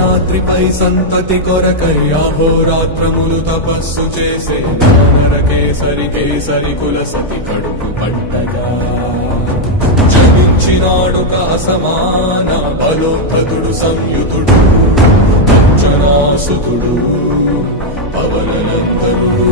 అంజనాద్రిపై సంతతి కొరకై అహోరాత్రములు తపస్సు చేసే వానర కేసరి కేసరి కుల సతి కడుపు పట్టగా జనించినాడొక అసమాన బలోద్ధతుడు సంయుతుడు అంజనాసుతుడు పవననందనుడు